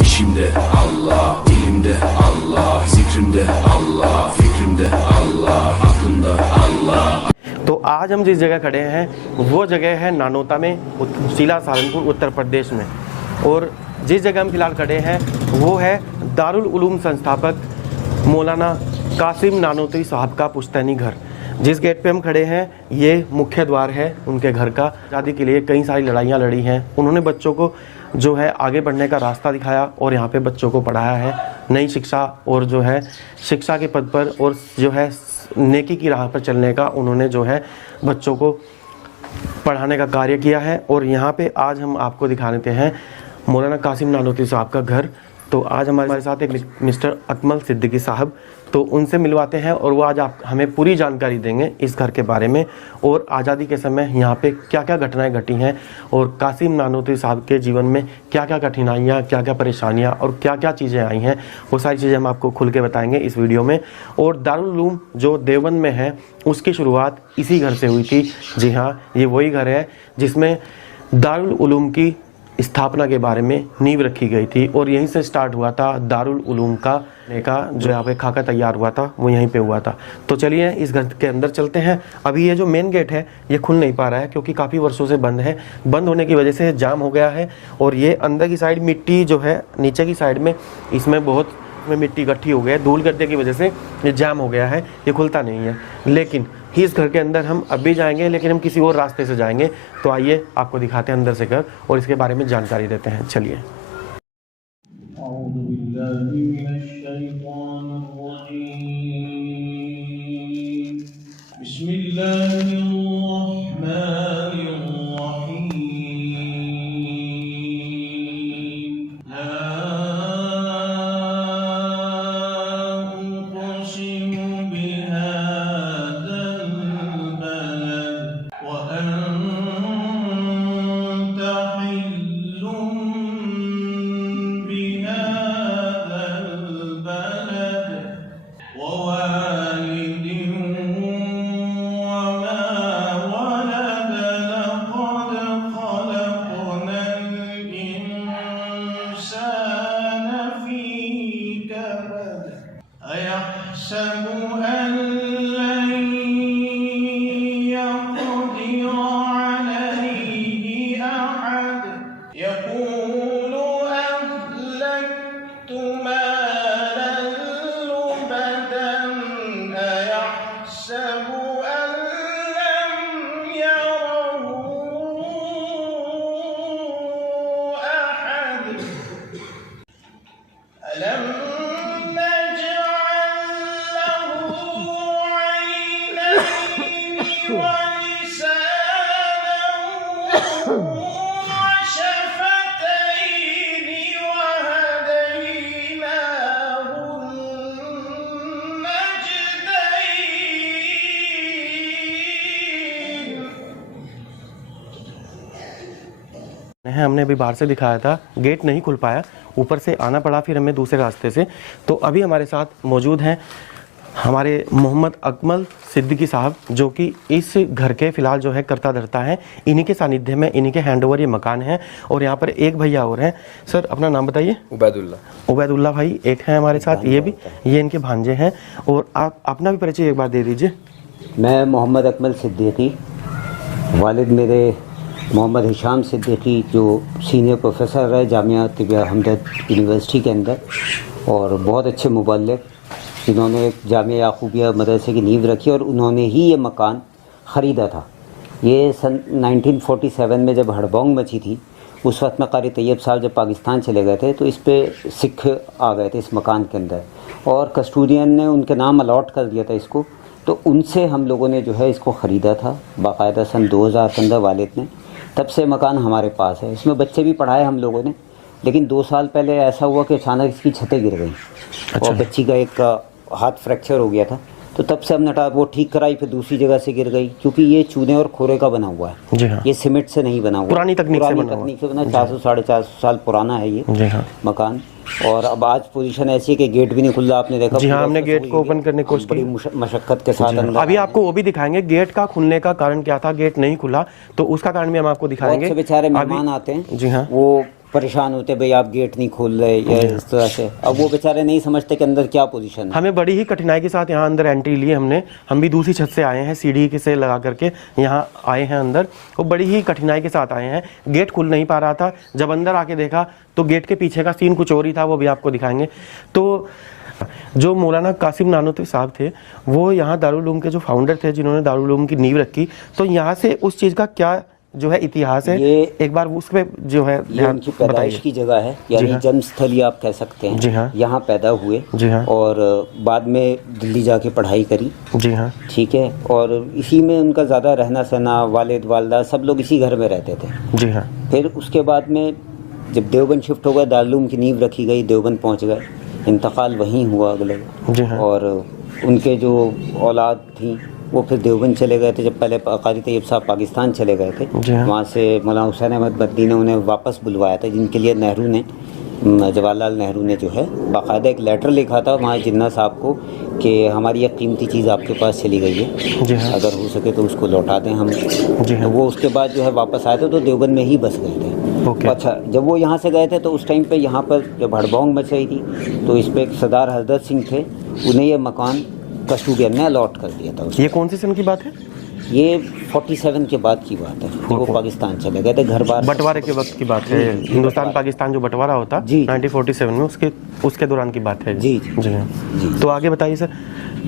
İşimde Allah, dilimde Allah, zikrimde Allah, fikrimde Allah, aklımda Allah। मैं मोहम्मद अकमल सिद्दीकी, वालिद मेरे Mohammad Hisham Siddiqui जो सीनियर प्रोफेसर रहे जामिया तिबिया हमदर्द यूनिवर्सिटी के अंदर और बहुत अच्छे मुबल्लिग, जिन्होंने एक जामिया याकूबिया मदरसे की नींव रखी और उन्होंने ही ये मकान ख़रीदा था। ये सन 1947 में जब हड़बोंग मची थी उस वक्त में कारी तैयब साहब जब पाकिस्तान चले गए थे तो इस पर सिख आ गए थे इस मकान के अंदर और कस्टोडियन ने उनके नाम अलॉट कर दिया था इसको। तो उनसे हम लोगों ने जो है इसको ख़रीदा था बाकायदा सन 2000 के अंदर वालिद ने। तब से मकान हमारे पास है। इसमें बच्चे भी पढ़ाए हम लोगों ने, लेकिन 2 साल पहले ऐसा हुआ कि अचानक इसकी छतें गिर गई। अच्छा। और बच्ची का एक हाथ फ्रैक्चर हो गया था तो तब से हमने वो ठीक कराई, फिर दूसरी जगह से गिर गई क्योंकि ये चूने और खोरे का बना हुआ है। जी हाँ। ये सीमेंट से नहीं बना हुआ, पुरानी तकनीक से बना 400-450 साल पुराना है ये। जी हाँ। मकान। और अब आज पोजीशन ऐसी है कि गेट भी नहीं खुल रहा, आपने देखा। जी हाँ, हमने गेट को ओपन करने की कोशिश की, बड़ी मशक्कत के साथ। अभी आपको वो भी दिखाएंगे गेट का खुलने का कारण क्या था, गेट नहीं खुला तो उसका कारण भी हम आपको दिखाएंगे। बेचारे मेहमान आते हैं। जी हाँ। वो परेशान होते भाई आप गेट नहीं खोल रहे या इस तरह से। अब वो बेचारे नहीं समझते कि अंदर क्या पोजीशन है। हमें बड़ी ही कठिनाई के साथ यहाँ अंदर एंट्री ली हमने। हम भी दूसरी छत से आए हैं, सीढ़ी के से लगा करके यहाँ आए हैं अंदर, वो बड़ी ही कठिनाई के साथ आए हैं। गेट खुल नहीं पा रहा था। जब अंदर आके देखा तो गेट के पीछे का सीन कुछ और ही था, वो भी आपको दिखाएंगे। तो जो मौलाना कासिम नानोतवी साहब थे वो यहाँ दारुल उलूम के जो फाउंडर थे, जिन्होंने दारुल उलूम की नींव रखी। तो यहाँ से उस चीज़ का क्या जो है इतिहास है, ये एक बार उस पे जो है ये उनकी पैदाइश की जगह है, यानी जन्म स्थली आप कह सकते हैं। जी हाँ। यहाँ पैदा हुए। जी हाँ। और बाद में दिल्ली जाके पढ़ाई करी। जी हाँ। ठीक है। और इसी में उनका ज़्यादा रहना सहना, वालिद वालदा सब लोग इसी घर में रहते थे। जी हाँ। फिर उसके बाद में जब देवबंद शिफ्ट हो गया, दारुल उलूम की नींव रखी गई, देवबंद पहुँच गए, इंतकाल वहीं हुआ अगले। जी हाँ। और उनके जो औलाद थी वो फिर देवबंद चले गए थे। जब पहले कारी तैयब साहब पाकिस्तान चले गए थे, जी हाँ। वहाँ से मौलाना हुसैन अहमद बद्दी ने उन्हें वापस बुलवाया था, जिनके लिए नेहरू ने, जवाहरलाल नेहरू ने जो है बाकायदा एक लेटर लिखा था वहाँ जिन्ना साहब को कि हमारी एक कीमती चीज़ आपके पास चली गई है, जी हाँ। अगर हो सके तो उसको लौटा दें हम। जी हाँ। तो वो उसके बाद जो है वापस आए थे तो देवबंद में ही बस गए थे। ओके। अच्छा, जब वो यहाँ से गए थे तो उस टाइम पे यहाँ पर जब हड़बौंग मच रही थी तो इस पर एक सरदार हरदत सिंह थे, उन्हें ये मकान कस्टूडियन ने अलॉट कर दिया था। ये कौन सी सन की बात है? ये 47 के बाद की बात है, जब वो पाकिस्तान चले गए थे, घर बार बंटवारे के वक्त की बात है। हिंदुस्तान पाकिस्तान जो बंटवारा होता जी। 1947 में, उसके दौरान की बात है। जी जी हाँ। जी। तो आगे बताइए सर।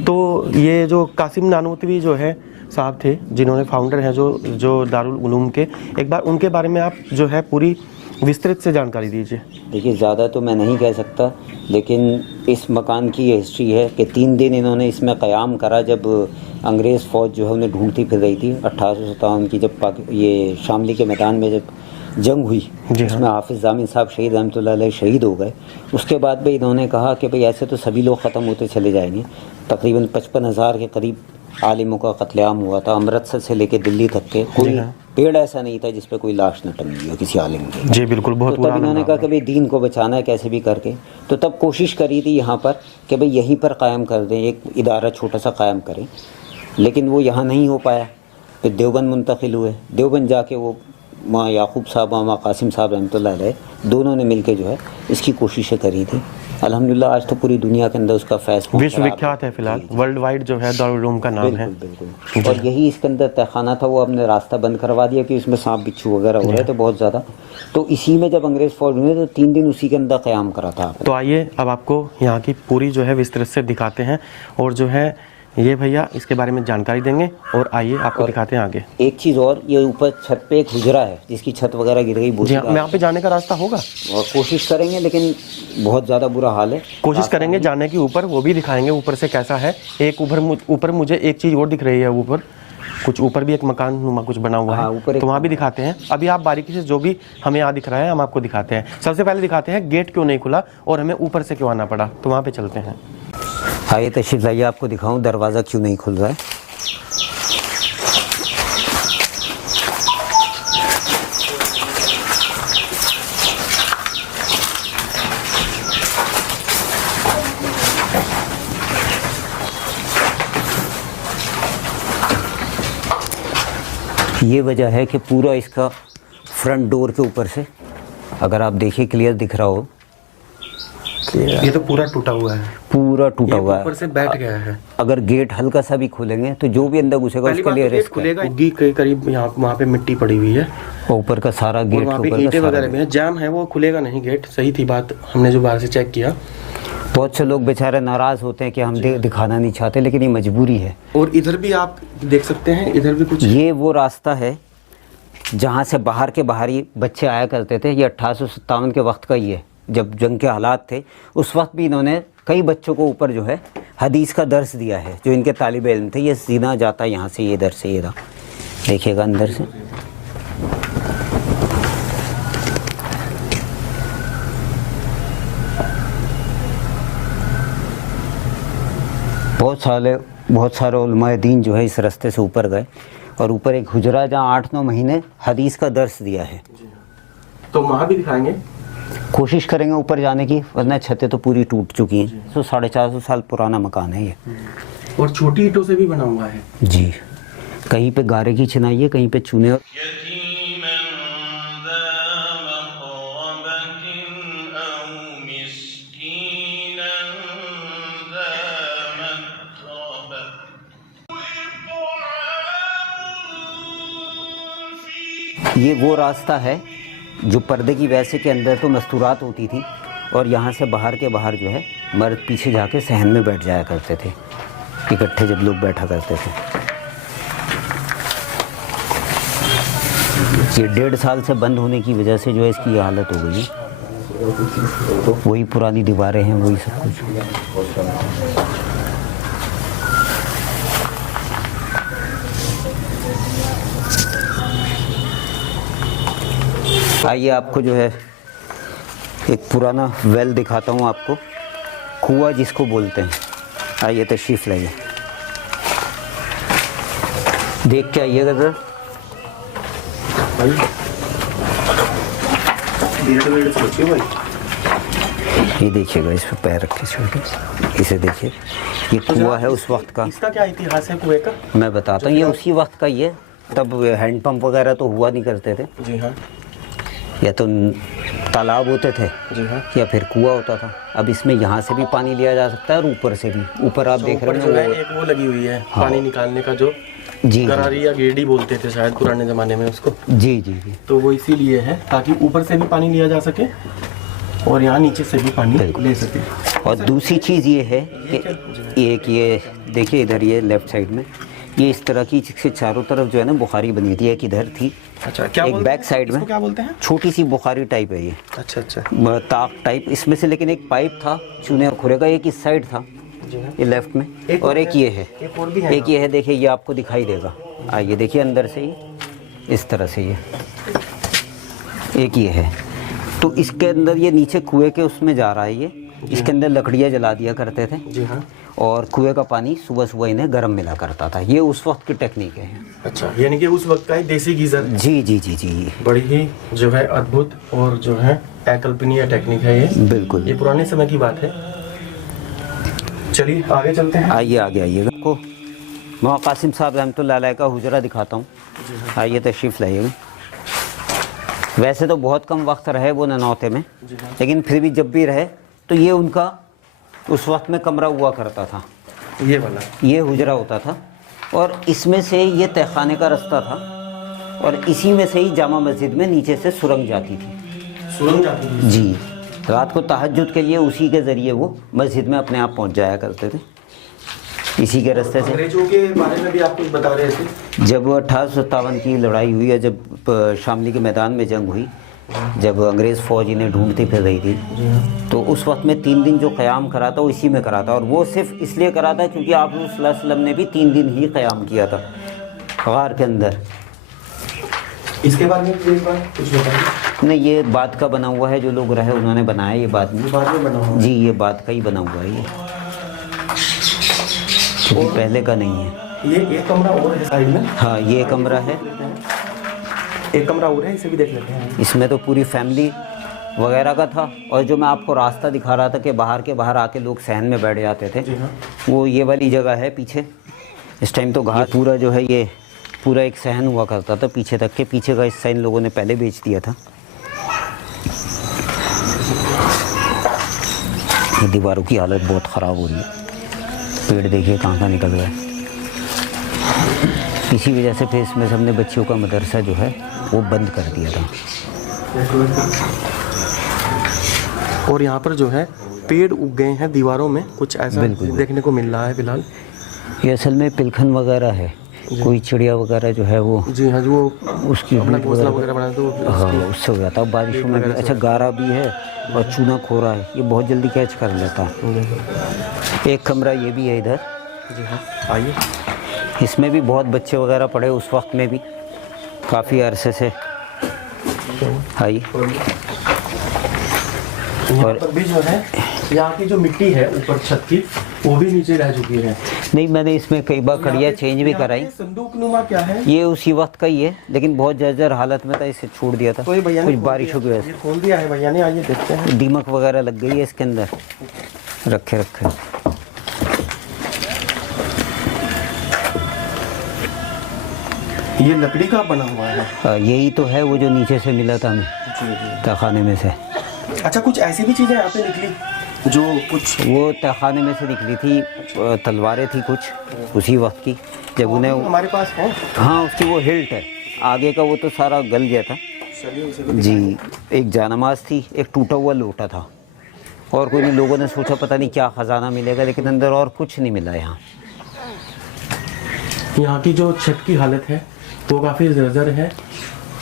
तो ये जो कासिम नानोतवी जो है साहब थे, जिन्होंने फाउंडर हैं जो दारुल उलूम के, एक बार उनके बारे में आप जो है पूरी विस्तृत से जानकारी दीजिए। देखिए, ज़्यादा तो मैं नहीं कह सकता, लेकिन इस मकान की ये हिस्ट्री है कि 3 दिन इन्होंने इसमें क़याम करा जब अंग्रेज़ फ़ौज जो है उन्हें ढूंढती फिर रही थी। 1857 की जब ये शामली के मैदान में जब जंग हुई, जिसमें हाफिज़ ज़ामिन साहब शहीद रहमतुल्लाह अलैह शहीद हो गए, उसके बाद भी इन्होंने कहा कि भाई ऐसे तो सभी लोग ख़त्म होते चले जाएंगे। तकरीबन 55,000 के करीब आलिमों का कत्लेआम हुआ था, अमृतसर से लेकर दिल्ली तक के। कोई पेड़ ऐसा नहीं था जिस पे कोई लाश न टंगी हो किसी आलिम की। जी बिल्कुल, बहुत तो तब इन्होंने कहा कि भाई दीन को बचाना है कैसे भी करके, तो तब कोशिश करी थी यहाँ पर कि भाई यहीं पर कायम कर दें, एक इदारा छोटा सा कायम करें, लेकिन वो यहाँ नहीं हो पाया। फिर देवबंद मुंतकिल हुए। देवबंद जाके वो माँ याकूब साहब और माँ कासिम साहब रहमतुल्लाह अलैह दोनों ने मिलकर जो है इसकी कोशिशें करी थी। अल्हम्दुलिल्लाह आज तो पूरी दुनिया के अंदर उसका फैसला विश्वविख्यात है। फिलहाल वर्ल्ड वाइड जो है दारुल उलूम का नाम है। बिल्कुल। और यही इसके अंदर तहखाना था, वो हमने रास्ता बंद करवा दिया कि इसमें सांप बिच्छू वगैरह हो रहे थे बहुत ज़्यादा। तो इसी में जब अंग्रेज़ फौज हुए तो 3 दिन उसी के अंदर क़याम करा था। तो आइए अब आपको यहाँ की पूरी जो है विस्तृत से दिखाते हैं, और जो है ये भैया इसके बारे में जानकारी देंगे। और आइए आपको दिखाते हैं आगे। एक चीज़ और, ये ऊपर छत पे एक हुजरा है जिसकी छत वगैरह गिर गई। जी हाँ, यहाँ पे जाने का रास्ता होगा और कोशिश करेंगे, लेकिन बहुत ज़्यादा बुरा हाल है। कोशिश करेंगे जाने की ऊपर, वो भी दिखाएंगे ऊपर से कैसा है। एक ऊपर मुझे एक चीज़ और दिख रही है, ऊपर कुछ ऊपर भी एक मकान नुमा कुछ बना हुआ है, तो वहाँ भी दिखाते हैं। अभी आप बारीकी से जो भी हमें यहाँ दिख रहा है हम आपको दिखाते हैं। सबसे पहले दिखाते हैं गेट क्यों नहीं खुला और हमें ऊपर से क्यों आना पड़ा, तो वहाँ पे चलते हैं। आइए तशरीफ लाइए, आपको दिखाऊं दरवाज़ा क्यों नहीं खुल रहा है। ये वजह है कि पूरा इसका फ्रंट डोर के ऊपर से, अगर आप देखिए क्लियर दिख रहा हो, ये तो पूरा टूटा हुआ है, पूरा टूटा हुआ है, ऊपर से बैठ गया है। अगर गेट हल्का सा भी खोलेंगे तो जो भी अंदर घुसेगा उसके लिए रिस्क खुलेगा। करीब यहाँ वहाँ पे मिट्टी पड़ी हुई है, ऊपर का सारा गेट, वहाँ पे ईंटें वगैरह भी है, जाम है, वो खुलेगा नहीं गेट। सही थी बात, हमने जो बाहर से चेक किया। बहुत से लोग बेचारे नाराज होते हैं कि हम दिखाना नहीं चाहते, लेकिन ये मजबूरी है। और इधर भी आप देख सकते हैं, इधर भी कुछ, ये वो रास्ता है जहाँ से बाहर के बाहरी बच्चे आया करते थे। ये 1857 के वक्त का ही है, जब जंग के हालात थे। उस वक्त भी इन्होंने कई बच्चों को ऊपर जो है हदीस का दर्स दिया है, जो इनके तालिब इल्म थे। ये सीधा जाता है यहाँ से, ये इधर से, ये रहा, देखिएगा अंदर से। बहुत सारे उलमाए दीन जो है इस रास्ते से ऊपर गए, और ऊपर एक हुजरा जहाँ 8-9 महीने हदीस का दर्स दिया है। तो वहाँ भी दिखाएंगे, कोशिश करेंगे ऊपर जाने की, वरना छतें तो पूरी टूट चुकी हैं। तो 450 साल पुराना मकान है ये, और छोटी ईंटों से भी बना हुआ है जी। कहीं पे गारे की चिनाई है, कहीं पे चूने। ये वो रास्ता है जो पर्दे की वैसे के अंदर तो मस्तूरात होती थी, और यहाँ से बाहर के बाहर जो है मर्द पीछे जाके सहन में बैठ जाया करते थे, इकट्ठे जब लोग बैठा करते थे। ये 1.5 साल से बंद होने की वजह से जो है इसकी ये हालत हो गई है। वही पुरानी दीवारें हैं, वही सब कुछ। आइए आपको जो है एक पुराना वेल दिखाता हूँ आपको, कुआं जिसको बोलते हैं। आइए तशरीफ़ लाइए, देख के आइएगा ज़रा। ये देखिएगा, इस पर पैर रखे छोटे, इसे देखिए। ये कुआं है उस वक्त का। इसका क्या इतिहास है कुएं का? मैं बताता हूँ, ये उसी वक्त का ही है। तब हैंडपंप वगैरह तो हुआ नहीं करते थे। जी हाँ। या तो तालाब होते थे, जी हाँ, या फिर कुआं होता था। अब इसमें यहाँ से भी पानी लिया जा सकता है और ऊपर से भी। ऊपर आप देख रहे हैं एक वो लगी हुई है, हाँ, पानी निकालने का, जो जी गरारी या गेड़ी बोलते थे शायद पुराने ज़माने में उसको। जी जी जी। तो वो इसीलिए है ताकि ऊपर से भी पानी लिया जा सके और यहाँ नीचे से भी पानी ले सके। और दूसरी चीज़ ये है कि एक ये देखिए इधर, ये लेफ्ट साइड में ये इस तरह की, जिसके चारों तरफ जो है ना बुखारी बनी थी। एक इधर थी, अच्छा, क्या एक बैक साइड में क्या बोलते हैं, छोटी सी बुखारी टाइप है ये। अच्छा अच्छा, ताक टाइप इसमें से, लेकिन एक पाइप था चूने और खुरे का। एक इस साइड था, ये लेफ्ट में, और एक ये है, एक ये है। देखिए ये आपको दिखाई देगा। आइए देखिए अंदर से ही इस तरह से, ये एक ये है। तो इसके अंदर ये नीचे कुएं के उसमें जा रहा है ये। इसके अंदर लकड़ियाँ जला दिया करते थे। जी हाँ। और कुएं का पानी सुबह सुबह इन्हें गर्म मिला करता था। ये उस वक्त की टेक्निक है। अच्छा, यानी कि उस वक्त का ही देसी गीजर। जी जी जी जी। बड़ी ही जो है अद्भुत और जो है अकल्पनीय टेक्निक है ये। बिल्कुल, ये पुराने समय की बात है। चलिए आगे चलते हैं। आइए आगे आइएगा। आपको मौलाना कासिम साहब रहमतुल्लाह अलैह का हुजरा दिखाता हूँ। आइए तशरीफ़ लाइएगा। वैसे तो बहुत कम वक्त रहे वो ननौते में, लेकिन फिर भी जब भी रहे तो ये उनका उस वक्त में कमरा हुआ करता था। ये वाला, ये हुजरा होता था, और इसमें से ये तहखाने का रास्ता था, और इसी में से ही जामा मस्जिद में नीचे से सुरंग जाती थी। सुरंग जाती थी? जी, रात को तहज्जुद के लिए उसी के ज़रिए वो मस्जिद में अपने आप पहुंच जाया करते थे, इसी के रास्ते से। अंग्रेजों के बारे में भी आप कुछ बता रहे थे। जब 1857 की लड़ाई हुई है, जब शामली के मैदान में जंग हुई, जब अंग्रेज़ फ़ौज इन्हें ढूंढती फिर रही थी, तो उस वक्त में 3 दिन जो क़याम करा था वो इसी में करा था। और वो सिर्फ इसलिए करा था क्योंकि आप सल्लल्लाहु अलैहि वसल्लम ने भी 3 दिन ही क़याम किया था गार के अंदर। इसके बारे में एक बार कुछ बताइए। नहीं, ये बात का बना हुआ है, जो लोग रहे उन्होंने बनाया ये बाद में बना हुआ। जी, ये बात का ही बना हुआ है ये, क्योंकि पहले का नहीं है। ये एक कमरा और है साइड में। हाँ, ये कमरा है, एक कमरा और है, इसे भी देख लेते हैं। इसमें तो पूरी फैमिली वगैरह का था। और जो मैं आपको रास्ता दिखा रहा था कि बाहर के बाहर आके लोग सहन में बैठ जाते थे, जी हाँ। वो ये वाली जगह है पीछे। इस टाइम तो घाट पूरा जो है ये पूरा एक सहन हुआ करता था पीछे तक के। पीछे का हिस्सा इन लोगों ने पहले बेच दिया था। ये दीवारों की हालत बहुत ख़राब हो रही है, पेड़ देखिए कहाँ कहाँ निकल गया। इसी वजह से फिर इसमें सबने बच्चियों का मदरसा जो है वो बंद कर दिया था। और यहाँ पर जो है पेड़ उग गए हैं दीवारों में, कुछ ऐसा देखने को मिल रहा है फिलहाल। ये असल में पिलखन वगैरह है, कोई चिड़िया वगैरह जो है वो, जी हाँ, जो उसकी अपना घोंसला वगैरह बना तो हाँ उससे हो जाता है। बारिशों में भी अच्छा गारा भी है और चूना खोरा है, ये बहुत जल्दी कैच कर लेता है। एक कमरा ये भी है इधर। जी हाँ, आइए। इसमें भी बहुत बच्चे वगैरह पढ़े उस वक्त में भी, काफ़ी अरसे से। आइए। और भी जो है यहाँ की जो मिट्टी है ऊपर छत की, वो भी नीचे रह चुकी है। नहीं, मैंने इसमें कई बार कड़ियाँ चेंज भी कराई। संदूक नुमा क्या है? ये उसी वक्त का ही है, लेकिन बहुत जर्जर हालत में था, इसे छोड़ दिया था तो ये भैया ने कुछ बारिशों की वजह से। खोल दिया है भैया ने, आइए देखते हैं। दीमक वगैरह लग गई है इसके अंदर, रखे रखे। ये लकड़ी का बना हुआ है। यही तो है वो जो नीचे से मिला था हमें तहखाने में से। अच्छा, कुछ ऐसी भी चीज़ें यहाँ पे निकली जो कुछ वो तहखाने में से निकली थी, तलवारें थी कुछ उसी वक्त की, जब उन्हें हमारे पास है। हाँ, उसकी वो हिल्ट है, आगे का वो तो सारा गल गया था जी। एक जानमाज थी, एक टूटा हुआ लोटा था, और कोई नहीं। लोगों ने सोचा पता नहीं क्या ख़जाना मिलेगा, लेकिन अंदर और कुछ नहीं मिला। यहाँ की जो छत की हालत है वो काफ़ी जर्जर है,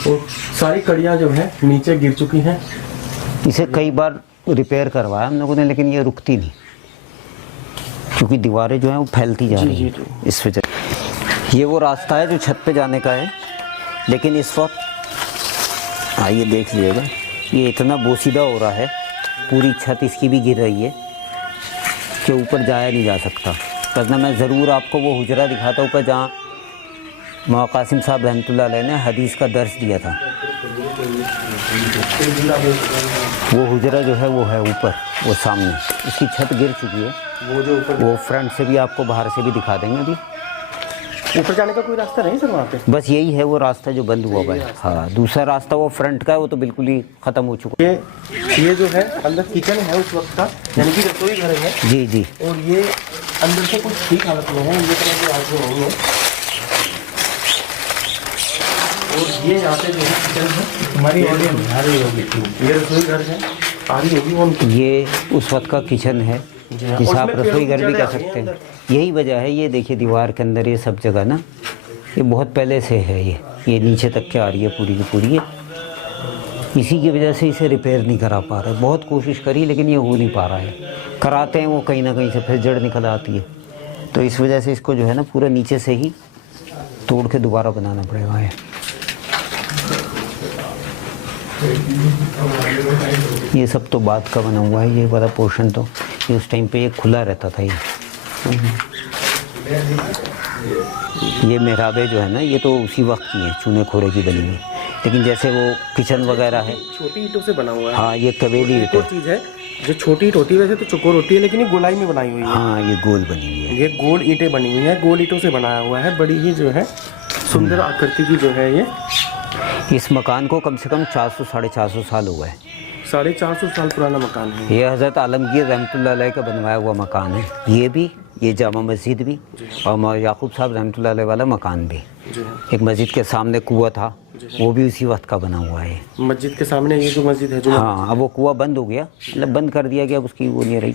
और सारी कड़ियाँ जो है नीचे गिर चुकी हैं। इसे कई बार रिपेयर करवाया हम लोगों ने, लेकिन ये रुकती नहीं, क्योंकि दीवारें जो हैं वो फैलती जा रही हैं इस वजह। ये वो रास्ता है जो छत पे जाने का है, लेकिन इस वक्त आइए देख लीजिएगा, ये इतना बोसीदा हो रहा है, पूरी छत इसकी भी गिर रही है कि ऊपर जाया नहीं जा सकता। वरना मैं ज़रूर आपको वो हुजरा दिखाता ऊपर जहाँ मौलाना कासिम साहब रहमतुल्लाह अलैह ने हदीस का दर्स दिया था। वो हुजरा जो है वो है ऊपर, वो सामने, उसकी छत गिर चुकी है। वो जो ऊपर, वो फ्रंट से भी आपको बाहर से भी दिखा देंगे। अभी ऊपर जाने का कोई रास्ता नहीं सर वहाँ पे? बस यही है वो रास्ता जो बंद हुआ हुआ है। हाँ, दूसरा रास्ता वो फ्रंट का है, वो तो बिल्कुल ही ख़त्म हो चुका है। ये जो है अंदर किचन है उस वक्त का, यानी कि रसोई घर है जी जी। और ये अंदर से कुछ ठीक हालत में है, ये तरह की आगे नहीं है। और ये यहाँ पे जो है किचन है, हमारी ऑडियंस आ रही होगी, ये रसोई घर है, आ रही होगी वो। ये उस वक्त का किचन है, जिसे आप रसोई घर भी कह सकते हैं। यही वजह है, ये देखिए दीवार के अंदर ये सब जगह ना, ये बहुत पहले से है, ये नीचे तक के आ रही है पूरी की पूरी। इसी की वजह से इसे रिपेयर नहीं करा पा रहे। बहुत कोशिश करी लेकिन ये हो नहीं पा रहा है। कराते हैं वो कहीं ना कहीं से फिर जड़ निकल आती है, तो इस वजह से इसको जो है ना पूरा नीचे से ही तोड़ के दोबारा बनाना पड़ेगा। ये सब तो बात का बना हुआ है, ये वाला पोर्शन तो ये उस टाइम पे ये खुला रहता था। ये मेहराबे जो है ना, ये तो उसी वक्त की है, चूने खोरे की बनी हुई। लेकिन जैसे वो किचन वगैरह है, छोटी ईंटों से बना हुआ है। हाँ, ये कवेली ईंट है। चीज़ है जो छोटी ईंट होती है, वैसे तो चौकोर होती है, लेकिन ये गोलाई में बनाई हुई है। हाँ, ये गोल बनी हुई है। ये गोल ईंटें बनी हुई हैं, गोल ईंटों से बनाया हुआ है। बड़ी ही जो है सुंदर आकृति की जो है ये। इस मकान को कम से कम 400 साढ़े 400 साल हुआ है। 450 साल पुराना मकान है ये। हज़रत आलमगीर रहमतुल्लाह अलैह का बनवाया हुआ मकान है ये भी, ये जामा मस्जिद भी, और मौलाना याकूब साहब रहमतुल्लाह अलैह वाला मकान भी। एक मस्जिद के सामने कुआं था, वो भी उसी वक्त का बना हुआ है। मस्जिद के सामने ये जो मस्जिद है जो, हाँ, अब वो कुआं बंद हो गया, मतलब बंद कर दिया गया, अब उसकी वो नहीं रही।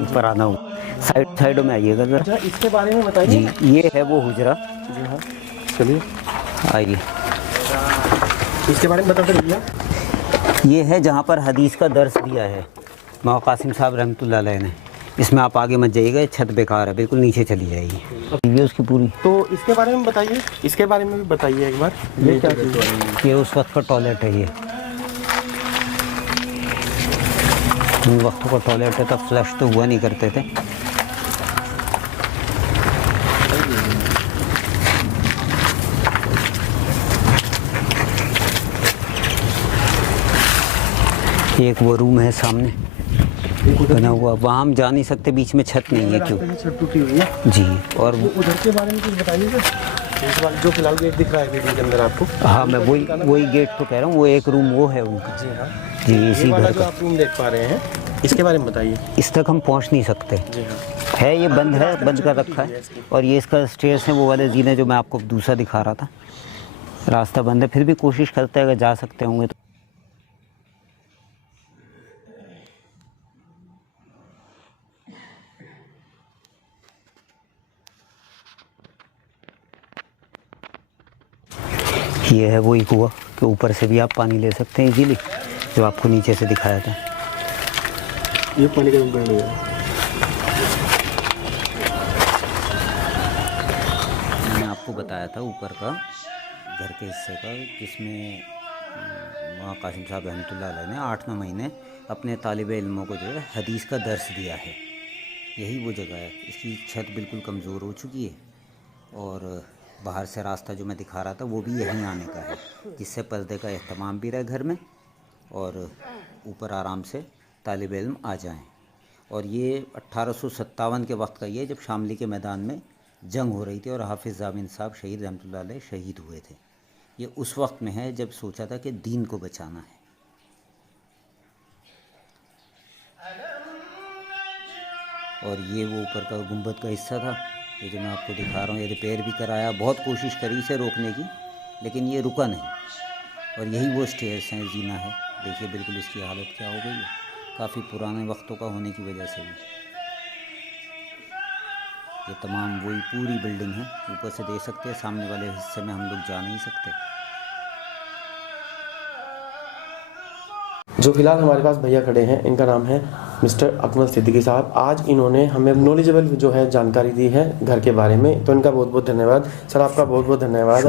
ऊपर आना हो। साइडों में आइएगा जरा। अच्छा, इसके बारे में बताइए जी, ये है वो हुजरा। जी हाँ, चलिए आइए, इसके बारे में बताते भैया। ये है जहाँ पर हदीस का दर्स दिया है मौलाना कासिम साहब रहमतुल्लाह अलैह ने। इसमें आप आगे मत जाइएगा, छत बेकार है, बिल्कुल नीचे चली जाएगी ये उसकी पूरी। तो इसके बारे में बताइए, इसके बारे में भी बताइए एक बार। ये क्या चीज़ है? ये उस वक्त का टॉयलेट है। ये उन वक्तों का टॉयलेट है, तब फ्लश तो हुआ नहीं करते थे। एक वो रूम है सामने बना हुआ, वहाँ हम जा नहीं सकते, बीच में छत नहीं है क्यों। छत टूटी हुई है जी। और वो उधर के बारे में कुछ बताइए सर, इस वाले जो फिलहाल गेट दिख रहा है वीडियो के अंदर आपको। हाँ, मैं वही गेट तो कह रहा हूँ, वो एक रूम वो है उनका। जी हाँ, जी, इसी वाला घर जो का। आप रूम देख पा रहे हैं, इसके बारे में बताइए। इस तक हम पहुँच नहीं सकते। जी हाँ, है ये बंद है, बंद कर रखा है। और ये इसका स्टेयर्स है, वो वाले जीने जो मैं आपको दूसरा दिखा रहा था, रास्ता बंद है। फिर भी कोशिश करते हैं अगर जा सकते होंगे तो। ये है वही कुआं कि ऊपर से भी आप पानी ले सकते हैं इजीली, जो आपको नीचे से दिखाया था। ये पानी का ऊपर नहीं है। मैंने आपको बताया था ऊपर का घर के हिस्से का, जिसमें वहाँ कासिम साहब रहमतुल्लाह अलैह ने 8-9 महीने अपने तालिब इल्मों को जो है हदीस का दर्स दिया है। यही वो जगह है। इसकी छत बिल्कुल कमज़ोर हो चुकी है और बाहर से रास्ता जो मैं दिखा रहा था वो भी यहीं आने का है, जिससे पर्दे का एहतमाम भी रहे घर में और ऊपर आराम से तालिब इल्म आ जाएं। और ये 1857 के वक्त का ये, जब शामली के मैदान में जंग हो रही थी और हाफिज़ जामिन साहब शहीद रहमतुल्लाह अलैह शहीद हुए थे। ये उस वक्त में है जब सोचा था कि दीन को बचाना है। और ये वो ऊपर का गुंबद का हिस्सा था, ये जो मैं आपको दिखा रहा हूँ। ये रिपेयर भी कराया, बहुत कोशिश करी इसे रोकने की, लेकिन ये रुका नहीं। और यही वो स्टेयर्स हैं, जीना है। देखिए बिल्कुल इसकी हालत क्या हो गई है, काफ़ी पुराने वक्तों का होने की वजह से भी। ये तमाम वही पूरी बिल्डिंग है, ऊपर से देख सकते हैं। सामने वाले हिस्से में हम लोग जा नहीं सकते। जो फिलहाल हमारे पास भैया खड़े हैं, इनका नाम है मिस्टर अकमल सिद्दीकी साहब। आज इन्होंने हमें नॉलेजेबल जो है जानकारी दी है घर के बारे में, तो इनका बहुत बहुत धन्यवाद सर। आपका बहुत बहुत धन्यवाद।